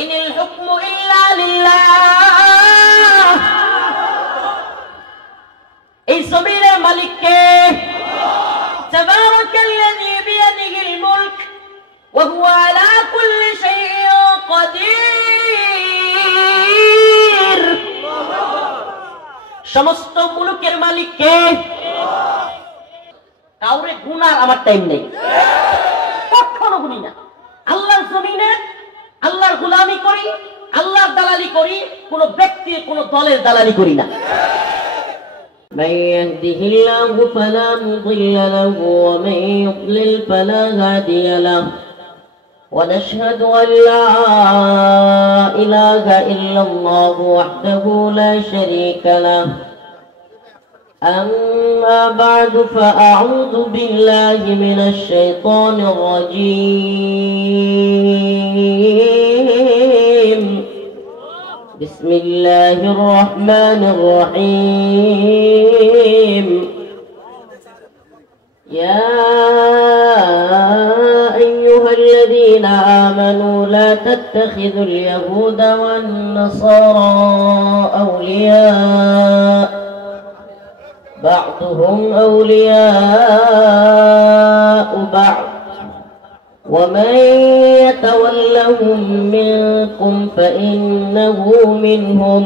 ইনিল হুকমু ইল্লা লিল্লাহ। এই জমিনের মালিক কে? তাবারাকাল্লাযী বিয়াদিহিল মুলক ওয়া হুয়া আলা কুল্লি শাইইন কাদির। সমস্ত মুলুকের মালিক কে? কাউরে গুনার আমার টাইম নেই, কখনো গুনি না। আল্লাহর জমিনে আল্লাহর গোলামি করি, আল্লাহর দালালি করি, কোন ব্যক্তি কোন দলের দালালি করি না। من يهده الله فلا مضل له ومن يضلل فلا هادي له ونشهد أن لا إله إلا الله وحده لا شريك له أما بعد فأعوذ بالله من الشيطان الرجيم بسم الله الرحمن الرحيم يا أيها الذين آمنوا لا تتخذوا اليهود والنصارى أولياء بعضهم أولياء بعض ومن يتولهم منكم فإنه منهم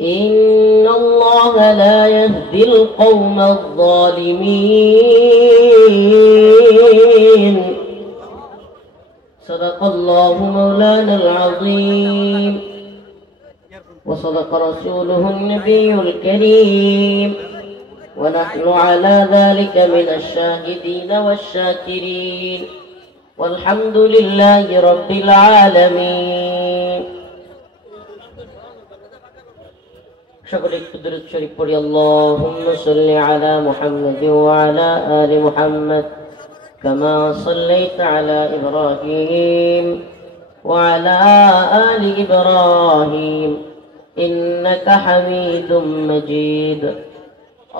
إن الله لا يهدي القوم الظالمين صدق الله مولانا العظيم وصدق رسوله النبي الكريم ونحن على ذلك من الشاهدين والشاكرين والحمد لله رب العالمين شكرا لك شريف قولي اللهم صل على محمد وعلى آل محمد كما صليت على إبراهيم وعلى آل إبراهيم إنك حميد مجيد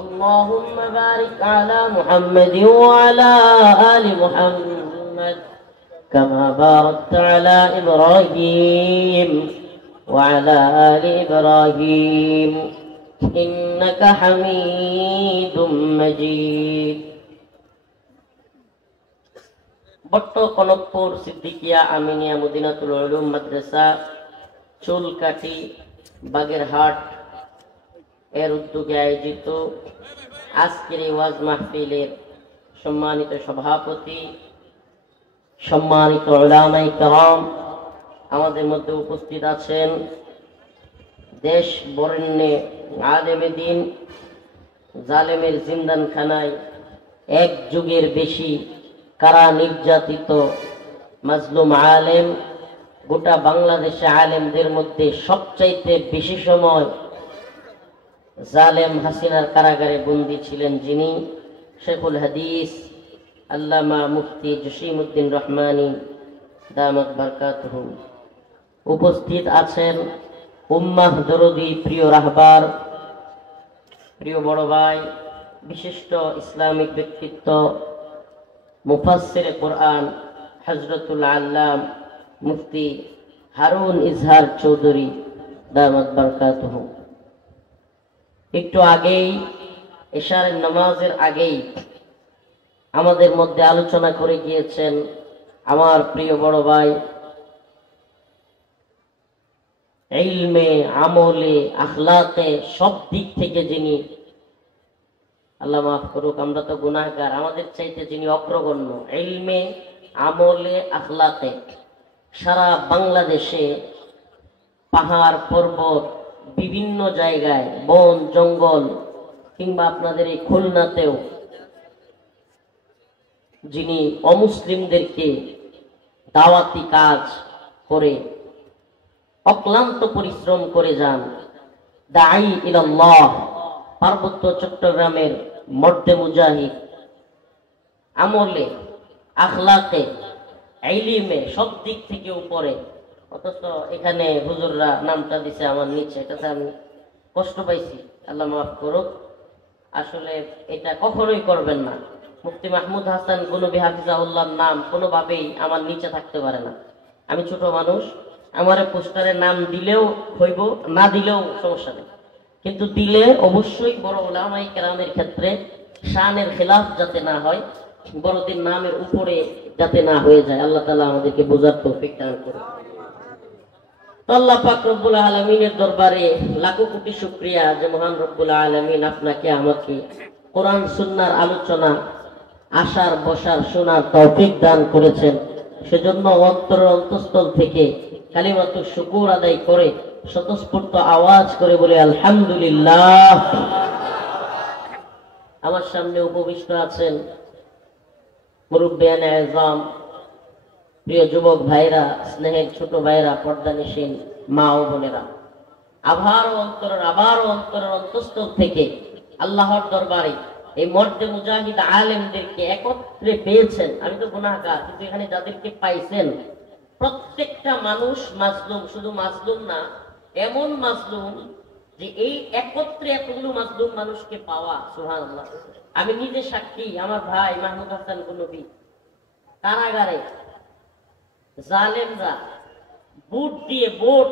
اللهم بارك على محمد وعلى آل محمد كما باركت على إبراهيم وعلى آل إبراهيم إنك حميد مجيد বট্ট কনকপুর সিদ্দিকিয়া আমিনিয়া মদিনাতুল উলুম মাদ্রাসা চুলকাঠি বাগেরহাট এর উদ্যোগে আয়োজিত আজকের এই ওয়াজ মাহফিলের সম্মানিত সভাপতি, সম্মানিত উলামায়ে কেরাম, আমাদের মধ্যে উপস্থিত আছেন দেশ বরেণ্যে আলেমে দ্বীন, জালেমের জিন্দানখানায় এক যুগের বেশি কারা নির্যাতিত মাজলুম আলেম, গোটা বাংলাদেশে আলেমদের মধ্যে সবচাইতে বেশি সময় জালেম হাসিনার কারাগারে বন্দী ছিলেন যিনি, শেখুল হাদিস আল্লামা মুফতি জসিমউদ্দিন রহমানী দামাত বারকাতুহু। উপস্থিত আছেন উম্মাহ দরদি, প্রিয় রাহবার, প্রিয় বড় ভাই, বিশিষ্ট ইসলামিক ব্যক্তিত্ব মুফাসসিরে কোরআন হযরতুল আল্লাম মুফতি হারুন ইজহার চৌধুরী দামাত বারকাতুহু। একটু আগেই এশারের নামাজের আগেই আমাদের মধ্যে আলোচনা করে গিয়েছেন আমার প্রিয় বড় ভাই, ইলমে, আমলে, আখলাকে সব দিক থেকে যিনি, আল্লাহ মাফ করুক আমরা তো গুনাহগার, আমাদের চাইতে যিনি অগ্রগণ্য ইলমে, আমলে, আখলাকে, সারা বাংলাদেশে পাহাড় পর্বত বিভিন্ন জায়গায় বন জঙ্গল কিংবা আপনাদের এই খুলনাতেও যিনি অমুসলিমদেরকে দাওয়াতি কাজ করে অক্লান্ত পরিশ্রম করে যান, দাঈ ইলাল্লাহ, পার্বত্য চট্টগ্রামের মর্দে মুজাহিদ, আমলে, আখলাকে, ইলমে সব দিক থেকে উপরে। অথচ এখানে হুজুররা নামটা দিছে আমার নিচে, এটাতে আমি কষ্ট পাইছি, আল্লাহ মাফ করুক। আসলে এটা কখনোই করবেন না। মুফতি মাহমুদ হাসান গনবী হাফিজাহুল্লাহর নাম কোনোভাবেই আমার নিচে থাকতে পারে না। আমি ছোট মানুষ, আমার পোস্টারে নাম দিলেও হইব, না দিলেও সমস্যা নেই, কিন্তু দিলে অবশ্যই বড় উলামায়ে কেরামের ক্ষেত্রে শানের খেলাফ যাতে না হয়, বড়দের নামের উপরে যাতে না হয়ে যায়। আল্লাহ তাআলা আমাদেরকে বোঝার তৌফিক দান করুন। তো আল্লাহ পাক রব্বুল আলামিনের দরবারে লাখো কোটি শুকরিয়া যে মহান রব্বুল আলামিন আপনাকে আমাকে কোরআন সুন্নাহর আলোচনা আসার বসার শোনার তৌফিক দান করেছেন। সেজন্য অন্তরের অন্তঃস্থল থেকে কালিমাতুশ শুকর আদায় করে স্বতঃস্ফূর্ত আওয়াজ করে বলে আলহামদুলিল্লাহ। আমার সামনে উপবিষ্ট আছেন মুরব্বিয়ানে আযম, প্রিয় যুবক ভাইরা, স্নেহের ছোট ভাইরা, পর্দানিশীন মা ও বোনেরা, আবারও অন্তরের অন্তঃস্থল থেকে আল্লাহর দরবারে এই মর্দে মুজাহিদ আলেমদেরকে একত্রে পেয়েছেন। আমি তো গুনাহগার, কিন্তু এখানে যাদেরকে পাইছেন প্রত্যেকটা মানুষ মাজলুম, শুধু মাজলুম না, এমন মাজলুম যে এই একত্রে এতগুলো মাজলুম মানুষকে পাওয়া, সুবহানাল্লাহ। আমি নিজে সাক্ষী, আমার ভাই মাহমুদ হাসান গনবী কারাগারে জালেমরা বুট দিয়ে, বোট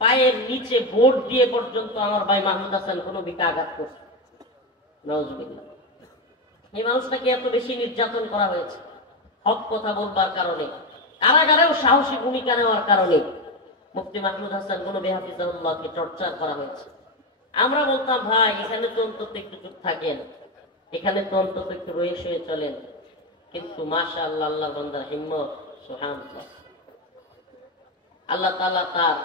পায়ের নিচে বোট দিয়ে পর্যন্ত আমার ভাই মাহমুদ হাসান গনবীকে আঘাত করছে। নাউজুবিল্লাহ। এই মানুষটাকে এত বেশি নির্যাতন করা হয়েছে হক কথা বলবার কারণে, কারাগারেও সাহসী ভূমিকা নেওয়ার কারণে মুফতি মাহমুদ হাসান গনবী হাফিজাহুল্লাহকে টর্চার করা হয়েছে। আমরা বলতাম ভাই এখানে তো অন্তত একটু চুপ থাকেন, এখানে তো অন্তত একটু রয়ে শুয়ে চলেন, কিন্তু মাশাআল্লাহ আল্লাহর বান্দার হিম্মত, সুবহানাল্লাহ। আল্লাহ তাআলা তার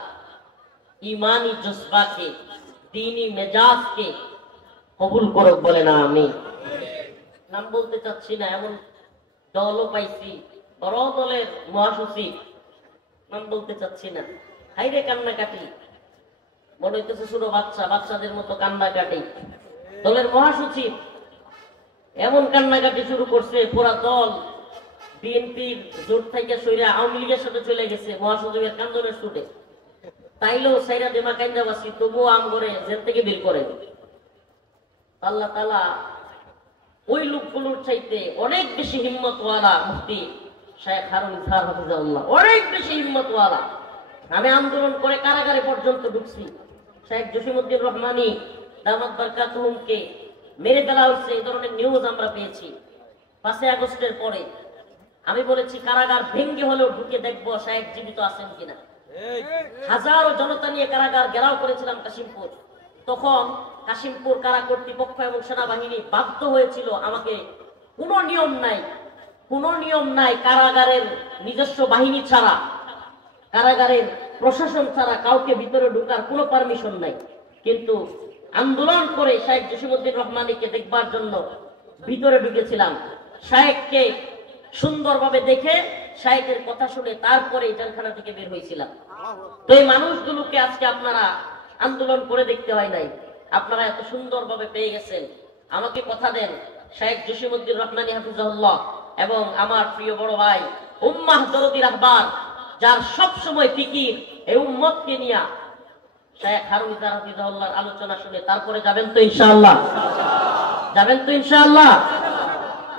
ঈমানি জজবাকে, দ্বীনি মেজাজকে কবুল করুক, বলে না আমি। নাম বলতে চাচ্ছি না, এমন দলও পাইছি, বড় দলের মহাসচিব, নাম বলতে চাচ্ছি না, হাইরে কান্নাকাটি, মনে হইতেছে ছোট বাচ্চাদের মতো কান্নাকাটি। দলের মহাসচিব এমন কান্নাকাটি শুরু করছে, পুরা দল বিএনপির জোট থেকে সইরা আওয়ামী লীগের সাথে চলে গেছে মহাসচিবের কান্দনের ছুটে। তাইলেও সাইরা দেমা কান্দাবাসী, তবুও আম করে জেল থেকে বের করে। আল্লাহ তাআলা ওই লোকগুলোর চাইতে অনেক বেশি হিম্মতওয়ালা মুফতি শাইখ হারুন ইসহাক হাফিজাহুল্লাহ, অনেক বেশি হিম্মতওয়ালা। আমি আন্দোলন করে কারাগারে পর্যন্ত ঢুকছি। শাইখ জসিমউদ্দিন রহমানী দামাত বারকাতুহুমকে মেরে ফেলা হয়েছে, এই ধরনের নিউজ আমরা পেয়েছি 5 আগস্টের পরে। আমি বলেছি কারাগার ভেঙ্গে হলেও ঢুকে দেখবো শাইখ জীবিত আছেন কিনা। হাজারো জনতা নিয়ে কারাগার ঘেরাও করেছিলাম কাশিমপুর। তখন কাশিমপুর কারা কর্তৃপক্ষ এবং সেনাবাহিনী বাধ্য হয়েছিল আমাকে, কোনো নিয়ম নাই কারাগারের নিজস্ব বাহিনী ছাড়া, কারাগারের প্রশাসন ছাড়া কাউকে ভিতরে ঢোকার কোনো পারমিশন নাই। কিন্তু আন্দোলন করে শাইখ জসিমউদ্দিন রহমানীকে দেখবার জন্য ভিতরে ঢুকেছিলাম। শাইখকে সুন্দরভাবে দেখে, শাইখের কথা শুনে তারপরে জেলখানা থেকে বের হয়েছিলাম। তো এই মানুষগুলোকে আজকে আপনারা আন্দোলন করে দেখতে হয় নাই, আপনারা এত সুন্দরভাবে পেয়ে গেছেন। আমাকে কথা দেন, শাইখ জসিমউদ্দিন রহমানী হাফিজাহুল্লাহ এবং আমার প্রিয় বড় ভাই উম্মাহ দরদি রাহবার, যার সব সময় ফিকির এই উম্মতকে নিয়ে, শাইখ হারুন ইসহাক হাফিজাহুল্লাহর আলোচনা শুনে তারপরে যাবেন তো ইনশাআল্লাহ? যাবেন তো ইনশাআল্লাহ?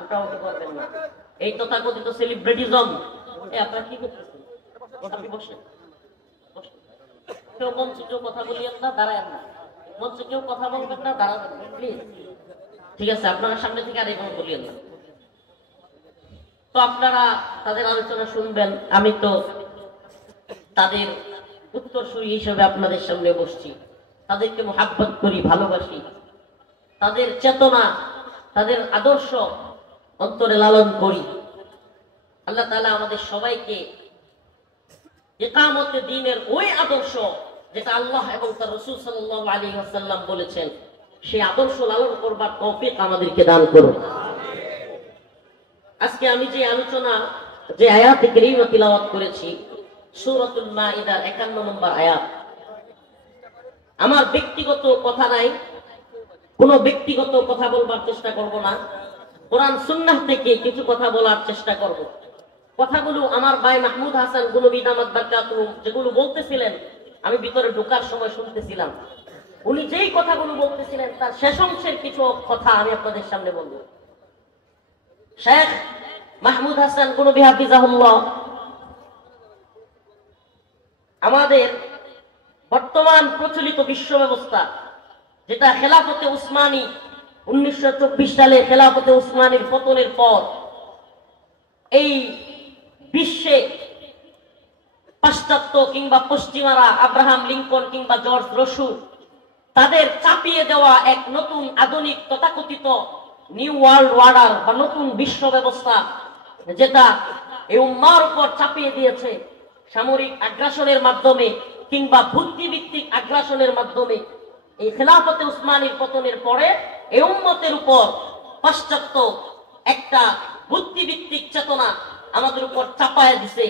ওটাও করবেন না এই তথাকথিত সেলিব্রিটিজম। আপনারা কি করতেছেন? আপনি বসেন, কেউ মঞ্চে কেউ কথা বলিয়েন না, দাঁড়ায় না, মঞ্চে কেউ কথা বলবেন না, দাঁড়াবেন প্লিজ। ঠিক আছে, আপনারা সামনে থেকে আর এভাবে বলিয়েন না। তো আপনারা তাদের আলোচনা শুনবেন, আমি তো তাদের উত্তরসূরি হিসেবে আপনাদের সামনে বসছি। তাদেরকে মুহাব্বত করি, ভালোবাসি, তাদের চেতনা, তাদের আদর্শ অন্তরে লালন করি। আল্লাহ তাআলা আমাদের সবাইকে ইকামতে দ্বীনের ওই আদর্শ যেটা আল্লাহ এবং তার রাসূল সাল্লাল্লাহু আলাইহি ওয়াসাল্লাম বলেছেন, সেই আদর্শ লালন করবার তৌফিক আমাদেরকে দান করুন। আজকে আমি যে আলোচনা, যে আয়াত কারীমা তিলাওয়াত করেছি সূরাতুল মাইদার 51 নম্বর আয়াত, আমার ব্যক্তিগত কথা নাই, কোনো ব্যক্তিগত কথা বলবার চেষ্টা করব না, কোরআন সুন্নাহ থেকে কিছু কথা বলার চেষ্টা করব। কথাগুলো আমার ভাই মাহমুদ হাসান গনবী দামাত বারকাতুহুম যেগুলো বলতেছিলেন, আমি ভিতরে ঢোকার সময় শুনতেছিলাম। উনি যেই কথাগুলো বলতেছিলেন তার শেষ অংশের কিছু কথা আমি আপনাদের সামনে বলব। শেখ মাহমুদ হাসান গনবী হাফিজাহুল্লাহ আমাদের বর্তমান প্রচলিত বিশ্ব ব্যবস্থা, যেটা খেলাফতে উসমানী 1924 সালে খেলাফতে উসমানীর পতনের পর এই বিশ্বে পাশ্চাত্য কিংবা পশ্চিমারা, আব্রাহাম লিঙ্কন কিংবা জর্জ রসু, তাদের চাপিয়ে দেওয়া এক নতুন আধুনিক তথাকথিত নিউ ওয়ার্ল্ড অর্ডার বা নতুন বিশ্ব ব্যবস্থা, যেটা এই উম্মার উপর চাপিয়ে দিয়েছে সামরিক আগ্রাসনের মাধ্যমে কিংবা বুদ্ধিভিত্তিক আগ্রাসনের মাধ্যমে। এই খেলাফতে উসমানীর পতনের পরে এই উম্মতের উপর পাশ্চাত্য একটা বুদ্ধিভিত্তিক চেতনা আমাদের উপর চাপায়া দিছে।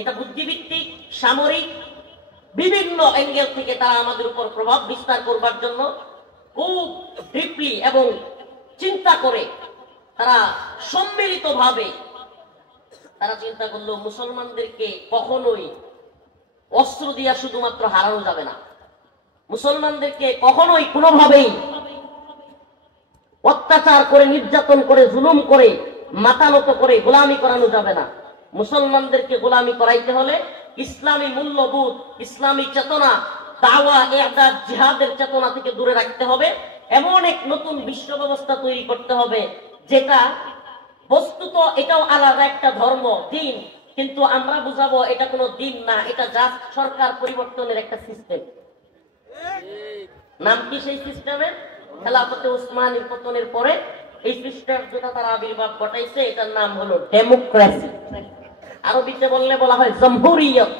এটা বুদ্ধিভিত্তিক, সামরিক, বিভিন্ন অ্যাঙ্গেল থেকে তারা আমাদের উপর প্রভাব বিস্তার করবার জন্য খুব ডিপলি এবং চিন্তা করে তারা সম্মিলিতভাবে তারা চিন্তা করলো মুসলমানদেরকে কখনোই অস্ত্র দিয়া শুধুমাত্র হারানো যাবে না, মুসলমানদেরকে কখনোই কোনোভাবেই অত্যাচার করে, নির্যাতন করে, জুলুম করে, মাথা নত করে গোলামি করানো যাবে না। মুসলমানদেরকে গোলামি করাইতে হলে ইসলামী মূল্যবোধ, ইসলামী চেতনা, দাওয়া, ইরশাদ, জিহাদের চেতনা থেকে দূরে রাখতে হবে। এমন এক নতুন বিশ্ব ব্যবস্থা তৈরি করতে হবে যেটা বস্তুত এটাও আলাদা একটা ধর্ম, দিন, কিন্তু আমরা বুঝাবো এটা কোনো দিন না, এটা জাস্ট সরকার পরিবর্তনের একটা সিস্টেম। নাম কি সেই সিস্টেমের? খেলাফতে উসমানীর পতনের পরে এই সিস্টেম যেটা তারা আবির্ভাব ঘটাইছে, এটার নাম হলো ডেমোক্রেসি। আরবিতে বললে বলা হয় জমহুরিয়ত।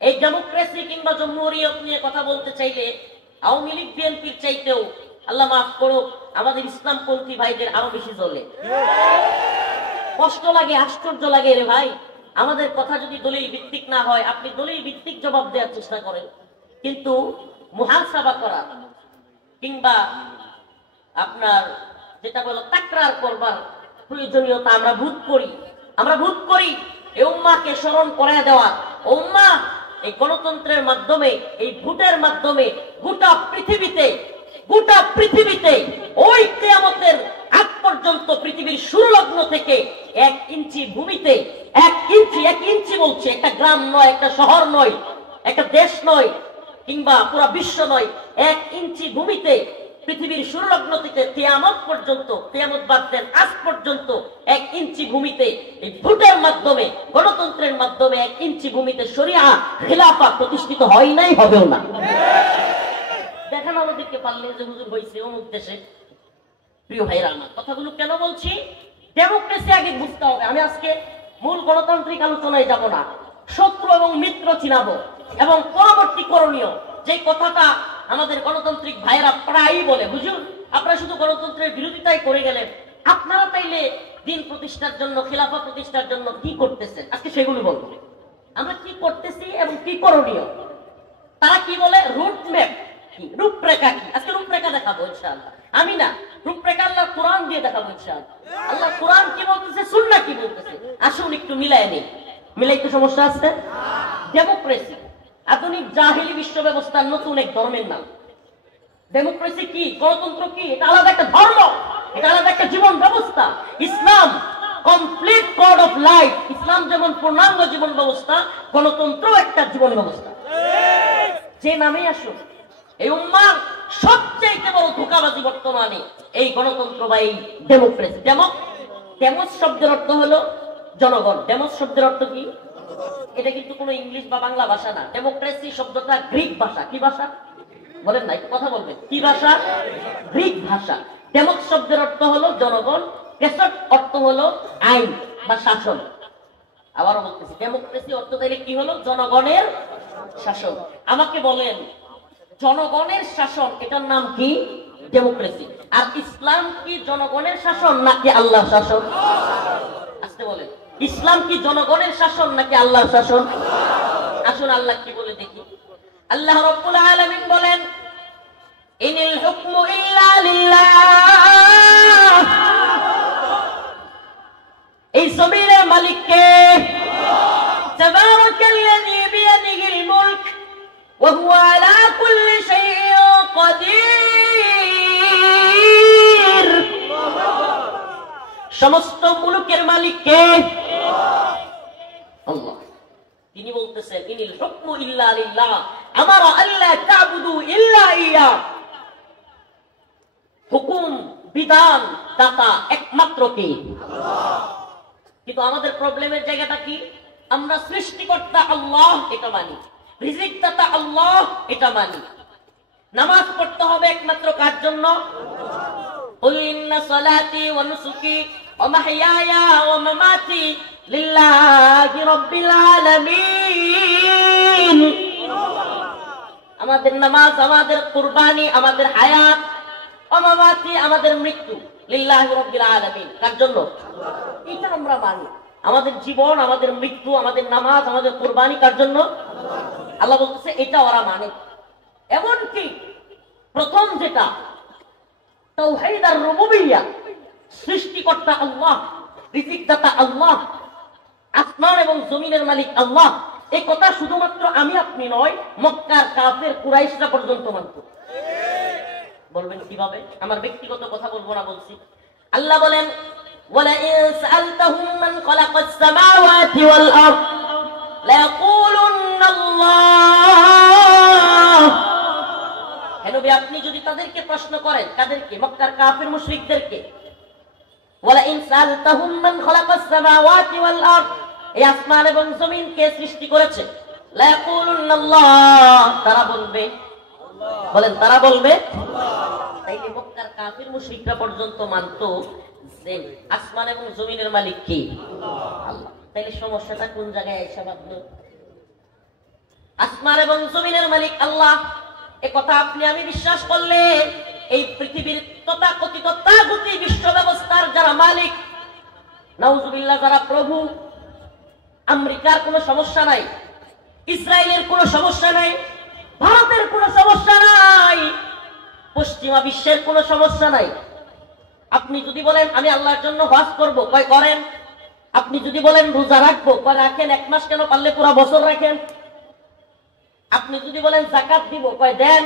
এই ডেমোক্রেসি কিংবা জমহুরিয়ত নিয়ে কথা বলতে চাইলে আওয়ামী লীগ বিএনপির চাইতেও, আল্লাহ মাফ করুক, আমাদের ইসলামপন্থী ভাইদের আরো বেশি জ্বলে। কষ্ট লাগে, আশ্চর্য লাগে রে ভাই। আমাদের কথা যদি দলিল ভিত্তিক না হয়, আপনি দলিল ভিত্তিক জবাব দেওয়ার চেষ্টা করেন, কিন্তু মুহাসাবা করা কিংবা আপনার যেটা বলো তাকরার করবার প্রয়োজনীয়তা আমরা বোধ করি। এই উম্মাহকে স্মরণ করায় দেওয়া, উম্মাহ এই গণতন্ত্রের মাধ্যমে, এই ভোটের মাধ্যমে গোটা পৃথিবীতে ওই কিয়ামতের আগ পর্যন্ত পৃথিবীর শুরু লগ্ন থেকে 1 ইঞ্চি ভূমিতে, 1 ইঞ্চি বলছে, একটা গ্রাম নয়, একটা শহর নয়, একটা দেশ নয়, কিংবা পুরো বিশ্ব নয়, 1 ইঞ্চি ভূমিতে পৃথিবীর শুরু লগ্ন থেকে কিয়ামত পর্যন্ত, কিয়ামত বাদ দেন আজ পর্যন্ত 1 ইঞ্চি ভূমিতে এই ভোটের মাধ্যমে, গণতন্ত্রের মাধ্যমে 1 ইঞ্চি ভূমিতে শরিয়া খিলাফা প্রতিষ্ঠিত হয় নাই, হবেও না। দেখেন আমাদেরকে পারলে যে হুজুর হয়েছে অমুক দেশে। প্রিয় ভাইরা আমার, কথাগুলো কেন বলছি? ডেমোক্রেসি আগে বুঝতে হবে। আমি আজকে মূল গণতান্ত্রিক আলোচনায় যাব না, শত্রু এবং মিত্র চিনাবো এবং পরবর্তী করণীয়, যে কথাটা আমাদের গণতান্ত্রিক ভাইরা প্রায়ই বলে, হুজুর আপনারা শুধু গণতন্ত্রের বিরোধিতাই করে গেলেন, আপনারা তাইলে দিন প্রতিষ্ঠার জন্য, খিলাফা প্রতিষ্ঠার জন্য কি করতেছেন? আজকে সেগুলো বলবো, আমরা কি করতেছি এবং কি করণীয়। তারা কি বলে? রুট ম্যাপ, রূপরেখা কি? আজকে রূপরেখা দেখাবো ইনশাআল্লাহ। আমি না, রূপরেখা আল্লাহ কোরআন দিয়ে দেখাবো ইনশাআল্লাহ। আল্লাহ কোরআন কি বলতেছে, সুন্নাহ কি বলতেছে, আসুন একটু মিলাই নেই। মিলাইতে সমস্যা আছে? ডেমোক্রেসি আধুনিক জাহিলি বিশ্ব ব্যবস্থার নতুন এক ধর্মের নাম। ডেমোক্রেসি কি, গণতন্ত্র কি, এটা আলাদা একটা ধর্ম, এটা আলাদা একটা জীবন ব্যবস্থা। ইসলাম কমপ্লিট কোড অফ লাইফ। ইসলাম যেমন পূর্ণাঙ্গ জীবন ব্যবস্থা, গণতন্ত্র একটা জীবন ব্যবস্থা। যে নামে আসুন, এই উম্মার সবচেয়ে বড় ধোঁকাবাজি বর্তমানে এই গণতন্ত্র বা এই ডেমোক্রেসি। ডেমোস শব্দের অর্থ হলো জনগণ। ডেমোস শব্দের অর্থ কি? এটা কিন্তু কোনো ইংলিশ বা বাংলা ভাষা না। ডেমোক্রেসি শব্দটা গ্রিক ভাষা। কি ভাষা বলেন না, একটু কথা বলবেন। কি ভাষা? গ্রিক ভাষা। ডেমোস শব্দের অর্থ হলো জনগণ, ক্রেসট অর্থ হলো আইন বা শাসন। আবারও বলতেছি, ডেমোক্রেসি অর্থ তাইলে কি হলো? জনগণের শাসন। আমাকে বলেন, জনগণের শাসন এটার নাম কি? ডেমোক্রেসি। আর ইসলাম কি জনগণের শাসন নাকি আল্লাহর শাসন? আসতে বলেন, ইসলাম কি জনগণের শাসন নাকি আল্লাহর শাসন? আসুন আল্লাহ কি বলে দেখি। আল্লাহ রাব্বুল আলামিন বলেন, ইনিল হুকমু ইল্লা লিল্লাহ। এই জমিনের মালিক কে? তাবারাকাল্লাযী বিয়াদিহিল মুলক ওয়া হুয়া আলা কুল্লি শাইইন কাদির। সমস্ত মুলুকের মালিক কে? আল্লাহ। তিনি বলতেছেন ইনিল হুকমু ইল্লা লিল্লাহ আমারা আল্লা তা'বুদু ইল্লা ইয়া, হুকুম বিধান দাতা একমাত্র কে? আল্লাহ। কিন্তু আমাদের প্রবলেমের জায়গাটা কি? আমরা সৃষ্টিকর্তা আল্লাহ এটা মানি, রিজিক দাতা আল্লাহ এটা মানি। নামাজ পড়তে হবে একমাত্র কার জন্য? কুল ইন্না সালাতি ওয়া নুসুকি ওয়া মাহইয়ায়া ওয়া মামাতি লিল্লাহি রাব্বিল আলামিন। আমাদের নামাজ, আমাদের কুরবানি, আমাদের হায়াত, ওয়া মামাতি আমাদের মৃত্যু লিল্লাহি রাব্বিল আলামিন, কার জন্য? এটা আমরা মানি। আমাদের জীবন, আমাদের মৃত্যু, আমাদের নামাজ, আমাদের কুরবানি কার জন্য? আল্লাহ বলতেছে এটা ওরা মানে। এমনকি প্রথম যেটা তাওহীদ আর রুবুবিয়্যাহ, সৃষ্টিকর্তা আল্লাহ, রিজিকদাতা আল্লাহ, আসমান এবং জমিনের মালিক আল্লাহ, এই কথা শুধুমাত্র আমি আপনি নয়, মক্কার কাফের কুরাইশরা পর্যন্ত মানত। বলবেন কিভাবে? আমার ব্যক্তিগত কথা বলবো না, বলছি। আল্লাহ বলেন وَلَئِن سَأَلْتَهُم مَّنْ خَلَقَ السَّمَاوَاتِ وَالْأَرْضَ لَيَقُولُنَّ اللَّهُ। হে নবী, আপনি যদি তাদেরকে প্রশ্ন করেন, কাদেরকে? মক্কার কাফির মুশরিকদেরকে। وَلَئِن سَأَلْتَهُم مَّنْ خَلَقَ السَّمَاوَاتِ وَالْأَرْضَ, এই আসমান এবং জমিন কে সৃষ্টি করেছে? لَيَقُولُنَّ اللَّهُ, তারা বলবে, বলেন তারা বলবে আল্লাহ। তাইলে মক্কার কাফির মুশরিকরা পর্যন্ত মানতো যে আসমান এবং জমিনের মালিক কে? আল্লাহ। তাইলে সমস্যাটা কোন জায়গায় এসে বাঁধলো? আসমান এবং জমিনের মালিক আল্লাহ, এ কথা আপনি আমি বিশ্বাস করলে এই পৃথিবীর তথাকথিত তাগুতি বিশ্ব ব্যবস্থার যারা মালিক, নাউজুবিল্লাহ, যারা প্রভু, আমেরিকার কোনো সমস্যা নাই, ইসরায়েলের কোনো সমস্যা নাই, ভারতের কোনো সমস্যা নাই, পশ্চিমা বিশ্বের কোনো সমস্যা নাই। আপনি যদি বলেন আমি আল্লাহর জন্য হজ করব, কয় করেন। আপনি যদি বলেন রোজা রাখবো, কয় রাখেন, এক মাস কেন, পারলে পুরো বছর রাখেন। আপনি যদি বলেন যাকাত দিব, কয় দেন।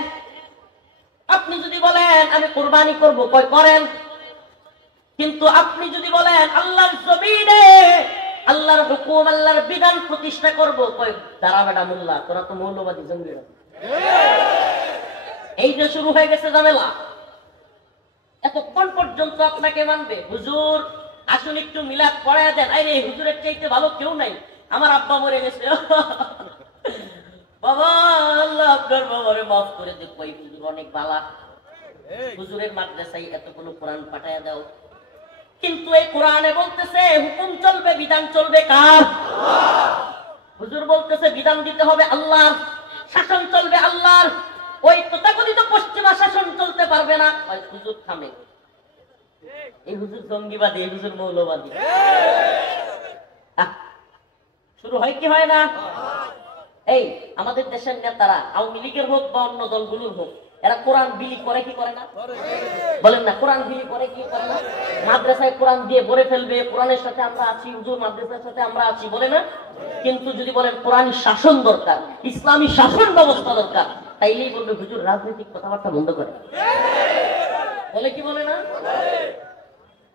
আপনি যদি বলেন আমি কুরবানি করব, কয় করেন। কিন্তু আপনি যদি বলেন আল্লাহর জমিনে আল্লাহর হুকুম, আল্লাহর বিধান প্রতিষ্ঠা করব, কয় দাঁড়া বেটা মোল্লা, তোরা তো মৌলবাদী জঙ্গি। এই যে শুরু হয়ে গেছে ঝামেলা। এতক্ষণ পর্যন্ত আপনাকে মানবে, হুজুর আসুন একটু মিলাদ পড়ায় দেন। আরে হুজুরের চাইতে ভালো কেউ নাই, আমার আব্বা মরে গেছে, বাবা আল্লাহ আপনার বাবারে মাফ করে দেব। ওই হুজুর অনেক বালা, হুজুরের মাদ্রাসায় এতগুলো কোরআন পাঠায়া দাও। কিন্তু এই কোরআনে বলতেছে হুকুম চলবে, বিধান চলবে কার? হুজুর বলতেছে বিধান দিতে হবে আল্লাহর, শাসন চলবে আল্লাহর। ওই তথাকথিত পশ্চিমা শাসন চলতে পারবে না। ওই হুজুর থামে, এই হুজুর জঙ্গিবাদী, এই হুজুর মৌলবাদী। শুরু হয় কি হয় না? এই আমাদের দেশের নেতারা, আওয়ামী লীগের হোক বা অন্য দলগুলোর হোক, এরা কোরআন বিলি করে কি করে না? বলেন না, কোরআন বিলি করে কি করে না? মাদ্রাসায় কোরআন দিয়ে ভরে ফেলবে, কোরআনের সাথে আমরা আছি, হুজুর মাদ্রাসার সাথে আমরা আছি, বলে না? কিন্তু যদি বলেন কোরআনী শাসন দরকার, ইসলামী শাসন ব্যবস্থা দরকার, তাইলেই বলবে হুজুর রাজনৈতিক কথাবার্তা বন্ধ করে। বলে কি বলে না?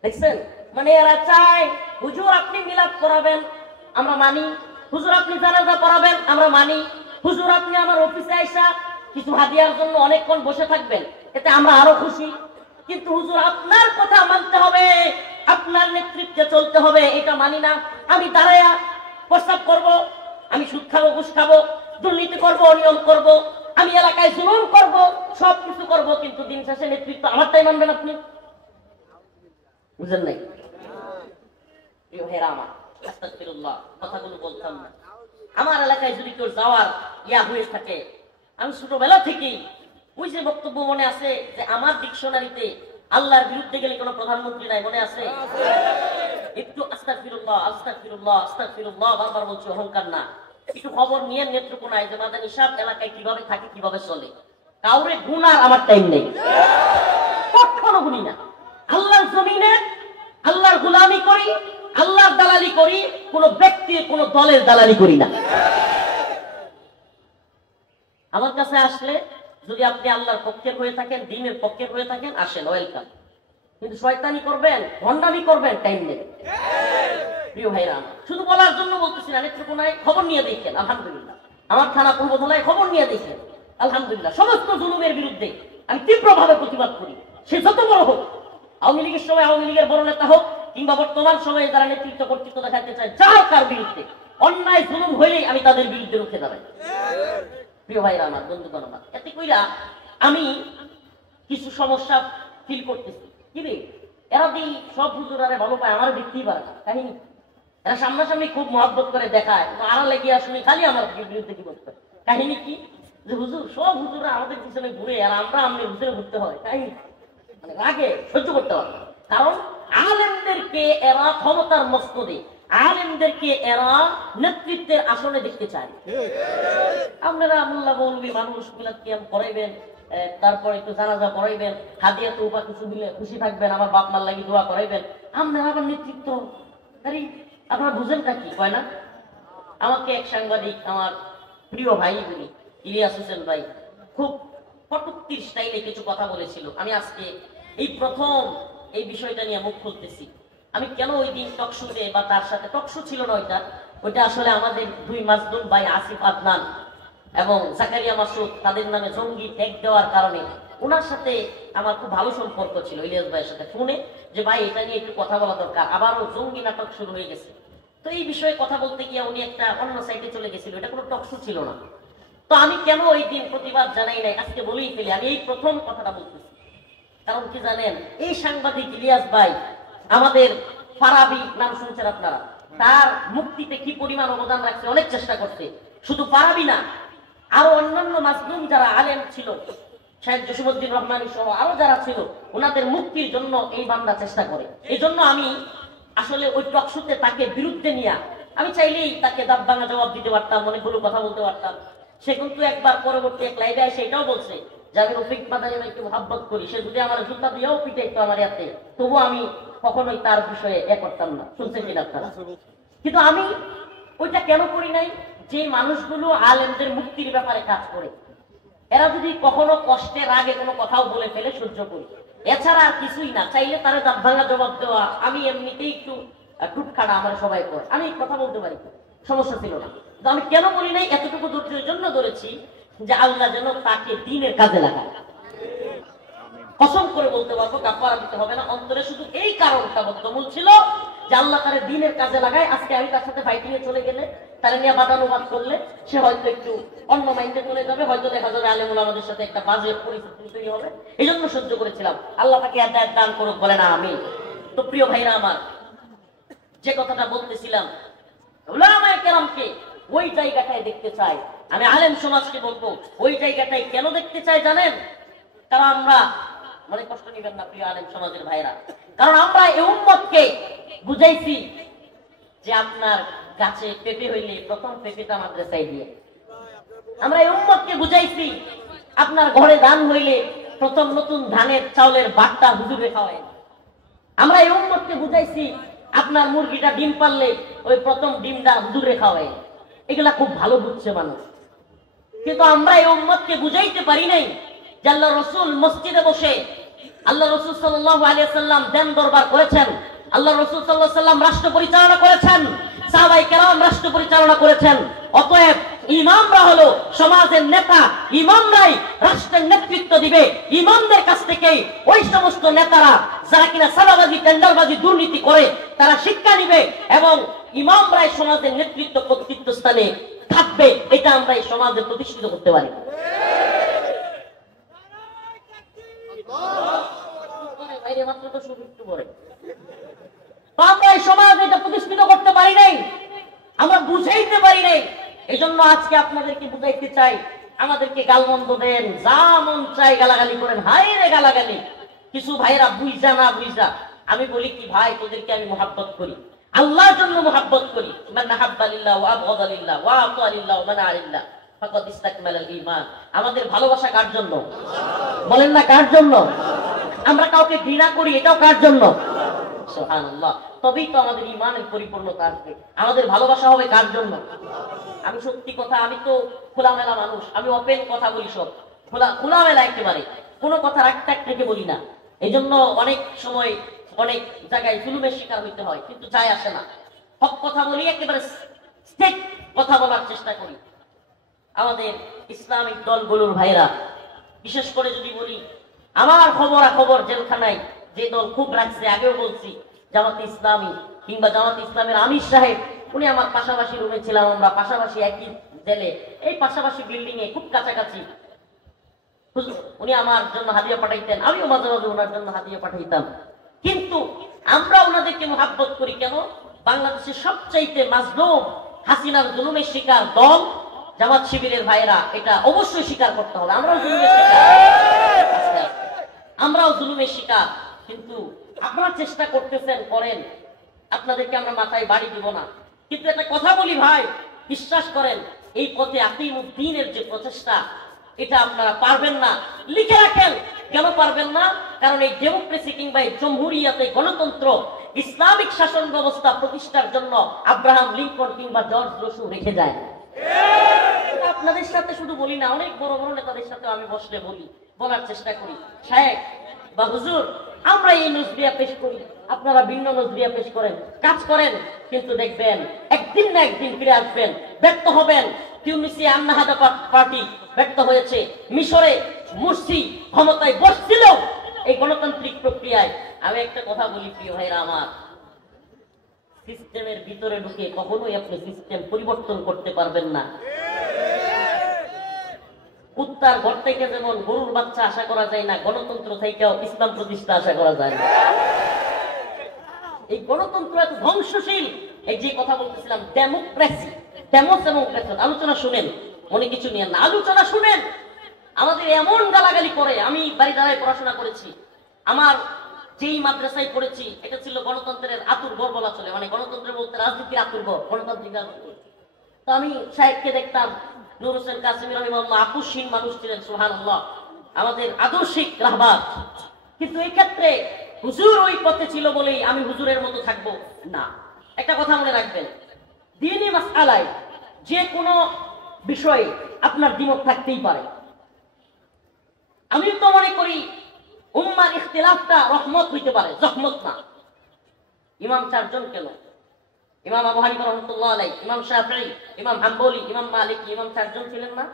দেখছেন, মানে এরা চায় হুজুর আপনি মিলাদ করাবেন, আমরা মানি। হুজুর আপনি জানাজা পড়াবেন, আমরা মানি। হুজুর আপনি আমার অফিসে আইসা কিছু হাদিয়ার জন্য অনেকক্ষণ বসে থাকবেন, এতে আমরা আরো খুশি। কিন্তু হুজুর আপনার কথা মানতে হবে, আপনার নেতৃত্বে চলতে হবে, এটা মানি না। আমি দাঁড়ায়া প্রস্তাব করব, আমি সুদ খাবো, ঘুষ খাবো, দুর্নীতি করব, অনিয়ম করব, আমি এলাকায় জুলুম করব, সবকিছু করব, কিন্তু দিন শেষে নেতৃত্ব আমারটাই মানবেন আপনি। বুঝেন নাই? প্রিয় হেরা আমার, আস্তাগফিরুল্লাহ, কথাগুলো বলতাম না। আমার এলাকায় যদি কেউ যাওয়ার ইয়া হয়ে থাকে, আমি ছোটবেলা থেকেই ওই যে বক্তব্য মনে আছে যে আমার ডিকশনারিতে আল্লাহর বিরুদ্ধে গেলে কোনো প্রধানমন্ত্রী নাই, মনে আছে? একটু আস্তাগফিরুল্লাহ আস্তাগফিরুল্লাহ আস্তাগফিরুল্লাহ বারবার বলছি, অহংকার না। একটু খবর নিয়ে নেত্রকোনায় যে মাদানী সাহেব এলাকায় কিভাবে থাকে, কিভাবে চলে, কাউরে গুনার আমার টাইম নেই, কখনো গুনি না। আল্লাহর জমিনে আল্লাহর গোলামি করি, আল্লাহর দালালি করি, কোন ব্যক্তির কোন দলের দালালি করি না। আমার কাছে আসলে যদি আপনি আল্লাহর পক্ষের হয়ে থাকেন, দ্বীনের পক্ষের হয়ে থাকেন, আসেন, ওয়েলকাম। কিন্তু শয়তানি করবেন, ভণ্ডামি করবেন, টাইম নেই। প্রিয় ভাইরা, শুধু বলার জন্য বলতেছি না, নেত্রকোনায় খবর নিয়ে দেখেন আলহামদুলিল্লাহ, আমার থানা পূর্বধলায় খবর নিয়ে দেখেন আলহামদুলিল্লাহ, সমস্ত জুলুমের বিরুদ্ধে আমি তীব্রভাবে প্রতিবাদ করি, সে যত বড় হোক, আওয়ামী লীগের সময় আওয়ামী লীগের বড় নেতা হোক, কিংবা বর্তমান সময়ে যারা নেতৃত্ব কর্তৃত্ব দেখাতে চায়, যার কার বিরুদ্ধে অন্যায় জুলুম হইলেই আমি তাদের বিরুদ্ধে রুখে দাঁড়াই। প্রিয় ভাইরা আমার, বন্ধুগণ আমার, এতে কইরা আমি কিছু সমস্যা ফিল করতেছি। কি রে, এরা দি সব হুজুরারে ভালো পায়, আমার দেখতেই পারে না কাহিনী। এরা সামনাসামনি খুব মহব্বত করে দেখায়, আড়ালে গিয়ে শুনি খালি আমার বিরুদ্ধে কি করতে হয়। কাহিনী কি, যে হুজুর সব হুজুরা আমাদের পিছনে ঘুরে আর আমরা আমনে হুজুরে ঘুরতে হয়। কাহিনী মানে রাগে সহ্য করতে হয়, কারণ আলেমদেরকে এরা ক্ষমতার মস্তদে, আলেমদেরকে এরা নেতৃত্বের আসনে দেখতে চায়। আপনারা মোল্লা মৌলবী মানুষ মিলাদ কিয়াম করাইবেন, তারপরে একটু জানাজা করাইবেন, হাদিয়া তৌবা কিছু দিলে খুশি থাকবেন, আমার বাপ মার লাগি দোয়া করাইবেন, আপনারা আবার নেতৃত্ব। আরে আপনারা বুঝেনটা কি কয় না? আমাকে এক সাংবাদিক, আমার প্রিয় ভাই বলি ইলিয়াস হোসেন ভাই, খুব কটূক্তির স্টাইলে কিছু কথা বলেছিল। আমি আজকে এই প্রথম এই বিষয়টা নিয়ে মুখ খুলতেছি। আমি কেন ওই দিন টকশোতে, বা তার সাথে টকশো ছিল না, ওইটা আসলে আমাদের দুই মাজলুম ভাই আসিফ আদনান এবং জাকারিয়া মাসুদ, তাদের নামে জঙ্গি ট্যাগ দেওয়ার কারণে ওনার সাথে আমার খুব ভালো সম্পর্ক ছিল ইলিয়াস ভাইয়ের সাথে ফোনে, যে ভাই এটা নিয়ে একটু কথা বলা দরকার, আবারও জঙ্গি নাটক শুরু হয়ে গেছে। তো এই বিষয়ে কথা বলতে গিয়ে উনি একটা অন্য সাইডে চলে গেছিল, এটা কোনো টকশো ছিল না। তো আমি কেন ওই দিন প্রতিবাদ জানাই নাই, আজকে বলেই ফেলি। আমি এই প্রথম কথাটা বলতেছি, কারণ কি জানেন, এই সাংবাদিক ইলিয়াস ভাই আমাদের ফারাবি নাম শুনছেন আপনারা, তার মুক্তিতে কি পরিমাণ অবদান রাখছে, অনেক চেষ্টা করছে। শুধু ফারাবি না, আরো অন্যান্য মাজলুম যারা আলেম ছিল, শাহেদ জসিমউদ্দিন রহমানী সহ আরো যারা ছিল, ওনাদের মুক্তির জন্য এই বান্দা চেষ্টা করে। এই জন্য আমি আসলে ওই টকশোতে তাকে বিরুদ্ধে নিয়ে আমি চাইলেই তাকে দাব ভাঙা জবাব দিতে পারতাম, অনেকগুলো কথা বলতে পারতাম। সে কিন্তু একবার পরবর্তী এক লাইভে এসে এটাও বলছে যে আমি রফিক মাদানী ভাইকে মহাব্বত করি, সে যদি আমার জুতা দিয়েও পিটাইতো আমার হাতে, তবুও আমি কখনোই তার বিষয়ে করতাম না। শুনছেন কিনা আপনারা? কিন্তু আমি ওইটা কেন করি নাই, যে মানুষগুলো আলেমদের মুক্তির ব্যাপারে কাজ করে, এরা যদি কখনো কষ্টের আগে কোনো কথাও বলে ফেলে সহ্য করি, এছাড়া আর কিছুই না। চাইলে তারা দাঁত ভাঙা জবাব দেওয়া, আমি এমনিতেই একটু টুটখাড়া, আমার সবাই করে, আমি কথা বলতে পারি, সমস্যা ছিল না। তো আমি কেন বলি নাই, এতটুকু ধৈর্যের জন্য ধরেছি যে আল্লাহ যেন তাকে দ্বীনের কাজে লাগায়। কসম করে বলতে পারবো, কাফারা দিতে হবে না। অন্তরে শুধু এই কারণটা বদ্ধমূল ছিল যে আল্লাহ তারে দ্বীনের কাজে লাগায়। আজকে আমি তার সাথে ফাইটিং এ চলে গেলে, তারা নিয়ে বাদানুবাদ করলে, সে হয়তো একটু অন্য মাইন্ডে চলে যাবে, হয়তো দেখা যাবে আলেমুল আমাদের সাথে একটা বাজে পরিস্থিতি তৈরি হবে। এই জন্য সহ্য করেছিলাম। আল্লাহ তাকে হেদায়েত দান করুক, বলে না আমি। তো প্রিয় ভাইরা আমার, যে কথাটা বলতেছিলাম, উলামায়ে কেরামকে ওই জায়গাটায় দেখতে চাই। আমি আলেম সমাজকে বলবো, ওই জায়গাটায় কেন দেখতে চাই জানেন? কারণ আমরা, মানে কষ্ট নিবেন না প্রিয় আলেম সমাজের ভাইরা, কারণ আমরা এই উম্মতকে বুঝাইছি যে আপনার গাছে পেঁপে হইলে প্রথম পেঁপেটা মাদ্রাসায় দিয়ে। আমরা এই উম্মতকে বুঝাইছি আপনার ঘরে ধান হইলে প্রথম নতুন ধানের চাউলের বাট্টা হুজুরে খাওয়ায়। আমরা এই উম্মতকে বুঝাইছি আপনার মুরগিটা ডিম পারলে ওই প্রথম ডিমটা হুজুরে খাওয়ায়। এগুলা খুব ভালো বুঝছে মানুষ, কিন্তু আমরা এই উম্মতকে বুঝাইতে পারি নাই যে আল্লাহ রসুল মসজিদে বসে আল্লাহ রসুল সাল্লাল্লাহু আলাইহি ওয়াসাল্লাম দেন দরবার করেছেন, আল্লাহ রসুল সাল্লাল্লাহু আলাইহি ওয়াসাল্লাম রাষ্ট্র পরিচালনা করেছেন, সাহাবায়ে কেরাম রাষ্ট্র পরিচালনা করেছেন। অতএব ইমামরা হলো সমাজের নেতা, ইমামরাই রাষ্ট্রের নেতৃত্ব দিবে। ইমামদের কাছ থেকে ওই সমস্ত নেতারা যারা কিনা সাদাবাজি, টেন্ডারবাজি, দুর্নীতি করে, তারা শিক্ষা নিবে এবং ইমামরাই সমাজের নেতৃত্ব কর্তৃত্ব স্থানে থাকবে। এটা আমরা এই সমাজে প্রতিষ্ঠিত করতে পারি। আমরা এই সমাজ এটা প্রতিষ্ঠিত করতে পারি নাই, আমরা বুঝাইতে পারি নাই। এই জন্য আজকে আপনাদেরকে বুঝাইতে চাই, আমাদেরকে গালমন্দ দেন, যা মন চাই গালাগালি করেন, হায় রে গালাগালি। কিছু ভাইরা বুঝা না বুঝা, আমি বলি কি ভাই, তোদেরকে আমি মোহাব্বত করি, আল্লাহর জন্য মোহাব্বত করি। মান আহাব্বা লিল্লাহ ওয়া আবগাদা লিল্লাহ ওয়া আতা লিল্লাহ ওয়া মানা লিল্লাহ ফাকাদ ইসতাকমালাল ঈমান। আমাদের ভালোবাসা কার জন্য? বলেন না কার জন্য? আমরা কাউকে ঘৃণা করি, এটাও কার জন্য? সুবহানাল্লাহ। তবেই তো আমাদের ঈমানের পরিপূর্ণতা আসবে। আমাদের ভালোবাসা হবে কার জন্য? আমি সত্যি কথা, আমি তো খোলামেলা মানুষ, আমি ওপেন কথা বলি, সব খোলামেলা একেবারে, কোনো কথা রাখটাক থেকে বলি না। এই জন্য অনেক সময় অনেক জায়গায় জুলুমের শিকার হইতে হয়, কিন্তু যায় আসে না। হক কথা বলি, একেবারে স্টেট কথা বলার চেষ্টা করি। আমাদের ইসলামিক দলগুলোর ভাইরা, বিশেষ করে যদি বলি আমার খবরাখবর জেলখানায় যে দল খুব রাখছে, আগেও বলছি জামাতে ইসলামী কিংবা জামাতে ইসলামের আমির সাহেব, উনি আমার পাশাপাশি রুমে ছিলাম, আমরা পাশাপাশি একই জেলে, এই পাশাপাশি বিল্ডিং এ খুব কাছাকাছি। উনি আমার জন্য হাদিয়া পাঠাইতেন, আমিও মাঝে মাঝে ওনার জন্য হাদিয়া পাঠাইতাম। কিন্তু আমরা ওনাদেরকে মহাব্বত করি কেন? বাংলাদেশের সবচাইতে মাজলুম, হাসিনার জুলুমের শিকার দল জামাত শিবিরের ভাইরা, এটা অবশ্যই স্বীকার করতে হবে। আমরাও জুলুমের শিকার, আমরাও জুলুমের শিকার। কিন্তু আপনারা চেষ্টা করতেছেন, করেন, আপনাদেরকে আমরা মাথায় বাড়ি দিব না। কিন্তু একটা কথা বলি ভাই, বিশ্বাস করেন, এই পথে আকিমুদ্দিনের যে প্রচেষ্টা, এটা আপনারা পারবেন না। লিখে রাখেন কেন পারবেন না? কারণ এই ডেমোক্রেসি কিংবা এই জমহুরিয়াতে, গণতন্ত্র, ইসলামিক শাসন ব্যবস্থা প্রতিষ্ঠার জন্য আব্রাহাম লিঙ্কন কিংবা জর্জ রসু রেখে যায়। আপনাদের সাথে শুধু বলি না, অনেক বড় বড় নেতাদের সাথে আমি বসলে বলি, বলার চেষ্টা করি, সাহেব বা হুজুর, আমরা এই নজরিয়া পেশ করি, আপনারা ভিন্ন নজরিয়া পেশ করেন, কাজ করেন, কিন্তু দেখবেন একদিন না একদিন ফিরে আসবেন, ব্যর্থ হবেন। তিউনিসিয়া আন্নাহাদা পার্টি ব্যর্থ হয়েছে, মিশরে মুরসি ক্ষমতায় বসছিল এই গণতান্ত্রিক প্রক্রিয়ায়। আমি একটা কথা বলি প্রিয় ভাইরা আমার, সিস্টেমের ভিতরে ঢুকে কখনোই আপনি সিস্টেম পরিবর্তন করতে পারবেন না। কুত্তার ঘর থেকে যেমন গরুর বাচ্চা আশা করা যায় না, গণতন্ত্র থেকেও ইসলাম প্রতিষ্ঠা আশা করা যায় না। এই গণতন্ত্র এত ধ্বংসশীল। এই যে কথা বলতেছিলাম, ডেমোক্রেসি, ডেমোস এবং ক্রেসন, আলোচনা শুনেন, মনে কিছু নিয়েন না, আলোচনা শুনেন। আমাদের এমন গালাগালি করে, আমি বাড়িদারায় পড়াশোনা করেছি, আমার যেই মাদ্রাসায় পড়েছি এটা ছিল গণতন্ত্রের আতুরঘর বলা চলে, মানে গণতন্ত্র বলতে রাজনীতির আতুরঘর, গণতান্ত্রিক রাজনীতি। তো আমি সাহেবকে দেখতাম, নূর হোসেন কাসেমি রাহিমাহুল্লাহ, আপুসহীন মানুষ ছিলেন, সুবহানাল্লাহ, আমাদের আদর্শিক রাহবার। কিন্তু এই ক্ষেত্রে হুজুর ওই পথে ছিল বলেই আমি হুজুরের মতো থাকবো না। একটা কথা মনে রাখবেন, দ্বীনি মাসআলায় যে কোনো বিষয়ে আপনার দ্বিমত থাকতেই পারে। আমি তো মনে করি উম্মার ইখতিলাফটা রহমত হইতে পারে, জহমত না। ইমাম চারজন কেন? ইমাম আবু হানিফা রাহমাতুল্লাহ আলাইহি, ইমাম শাফিঈ, ইমাম হাম্বলি, ইমাম মালিকি, ইমাম চারজন ছিলেন না?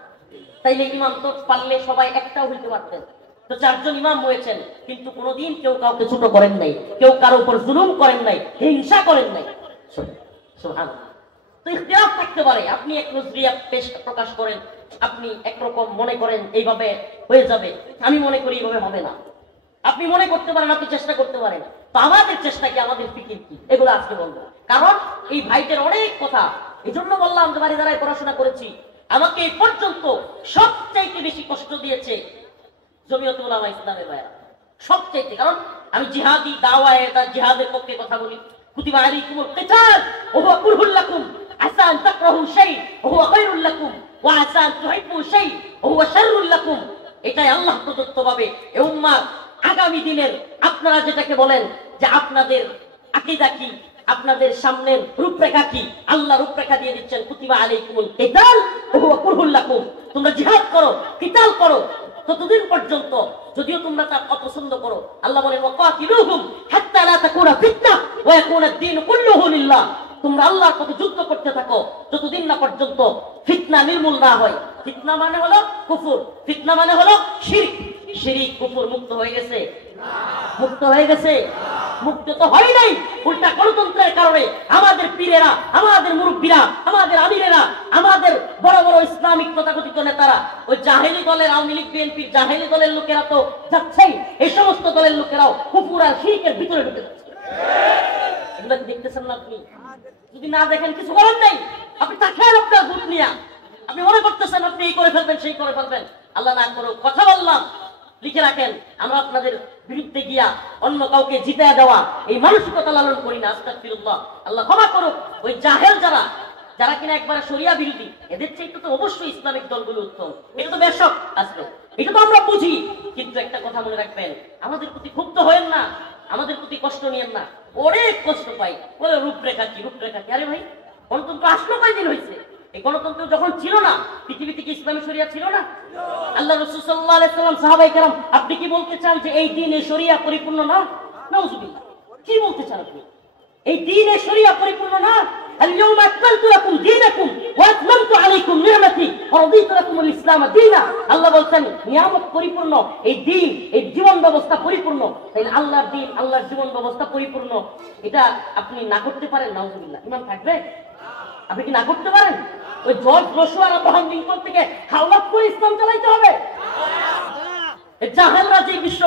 তাইলে ইমাম তো পারলে সবাই একটাও হইতে পারতেন। তো চারজন ইমাম হয়েছেন, কিন্তু কোনোদিন কেউ কাউকে ছোট করেন নাই, কেউ কারো উপর জুলুম করেন নাই, হিংসা করেন নাই। সুবহানাল্লাহ। তো ইখতিলাফ থাকতে পারে, আপনি এক নজরিয়া পেশ প্রকাশ করেন, আপনি একরকম মনে করেন এইভাবে হয়ে যাবে, আমি মনে করি এইভাবে হবে না। আপনি মনে করতে পারেন, আপনি চেষ্টা করতে পারেন। তো আমাদের চেষ্টা কি, আমাদের ফিকির কি, এগুলো আজকে বলবো। কারণ এই ভাইদের অনেক কথা, এই জন্য বললাম যে বাড়ি দ্বারাই পড়াশোনা করেছি। আমাকে এই পর্যন্ত সবচাইতে বেশি কষ্ট দিয়েছে জমিয়তুল উলামা ইসলামের ভাইরা, সবচাইতে। কারণ আমি জিহাদি দাওয়ায়ে জিহাদের পক্ষে কথা বলি। কুতিবা আলাইকুমুল কিতাল ওয়া হুয়া কুরহুল লাকুম আসা আন তাকরাহু শাই ওয়া হুয়া খায়রুল লাকুম ওয়া আসা আন তুহিব্বু শাই ওয়া হুয়া শাররুল লাকুম। এটাই আল্লাহ প্রদত্তভাবে এই উম্মার আগামী দিনের, আপনারা যেটাকে বলেন যে আপনাদের আকীদা কি, আপনাদের সামনের রূপরেখা কি, আল্লাহ রূপরেখা দিয়ে দিচ্ছেন। কুতিবা আলাইকুমুল কিতাল ওয়া হুয়া কুরহুল লাকুম, তোমরা জিহাদ করো, কিতাল করো ততদিন পর্যন্ত, যদিও তোমরা তা অপছন্দ করো। আল্লাহ বলেন ওয়াকাতিলুহুম হাত্তা লা তাকুনা ফিতনা ওয়া ইয়াকুনা আদ-দীন কুল্লুহু লিল্লাহ। তোমরা আল্লাহর পথে যুদ্ধ করতে থাকো যতদিন না পর্যন্ত ফিতনা নির্মূল না হয়। ফিতনা মানে হলো কুফর, ফিতনা মানে হলো শিরক। শিরক কুফর মুক্ত হয়ে গেছে? মুক্ত হয়ে গেছে? মুক্ত তো হয় নাই। উল্টা গণতন্ত্রের কারণে আমাদের পীরেরা, আমাদের মুরব্বীরা, আমাদের আমিরেরা, আমাদের বড় বড় ইসলামিক তথাকথিত নেতারা, ওই জাহেলি দলের, আওয়ামী লীগ বিএনপির জাহেলি দলের লোকেরা তো যাচ্ছেই, এই সমস্ত দলের লোকেরাও কুফর আর শিরকের ভিতরে ঢুকে যাচ্ছে। এগুলো দেখতেছেন না আপনি? যদি না দেখেন কিছু করার নেই। আপনি তাকান আপনার ভোট নিয়ে, আপনি মনে করতেছেন আপনি এই করে ফেলবেন, সেই করে ফেলবেন। আল্লাহ না করুক, কথা বললাম, লিখে রাখেন, আমরা আপনাদের বিরুদ্ধে গিয়া অন্য কাউকে জিতায় দেওয়া এই মানসিকতা লালন করি না। আস্তাগফিরুল্লাহ, আল্লাহ ক্ষমা করুক। ওই জাহেল যারা, যারা কিনা একবারে শরিয়া বিরোধী, এদের চাইতে তো অবশ্যই ইসলামিক দলগুলো উত্তম। এটা তো বেশক আসবে, এটা তো আমরা বুঝি। কিন্তু একটা কথা মনে রাখবেন, আমাদের প্রতি ক্ষুব্ধ হয়েন না, আমাদের প্রতি কষ্ট নিয়েন না। অনেক কষ্ট পাই, বলে রূপরেখা কি, রূপরেখা কি। আরে ভাই, গণতন্ত্র আসলো কয়দিন হয়েছে? এই গণতন্ত্র যখন ছিল না, পৃথিবীতে কি ইসলামী শরিয়া ছিল না? আল্লাহ রাসূল সাল্লাল্লাহু আলাইহি ওয়াসাল্লাম, সাহাবায়ে কেরাম, আপনি কি বলতে চান যে এই দিন, এই শরিয়া পরিপূর্ণ না? নাউজুবিল্লাহ। কি বলতে চান আপনি? এই দ্বীনে শরিয়া পরিপূর্ণ না। اليوم اكملت لكم دينكم واتممت عليكم نعمتي ورضيت لكم الاسلام دينا। আল্লাহ বলেন নিয়ামত পরিপূর্ণ, এই দ্বীন, এই জীবন ব্যবস্থা পরিপূর্ণ। তাই আল্লাহর দ্বীন, আল্লাহর জীবন ব্যবস্থা পরিপূর্ণ, এটা আপনি না করতে পারেন? নাউজুবিল্লাহ, ঈমান থাকবে? আপনি কি না করতে পারেন? ওই জর্জ রুশো আর আব্রাহাম লিঙ্কন থেকে হাওলাত করে ইসলাম চালাইতে হবে? জাহেলরা যে বিশ্ব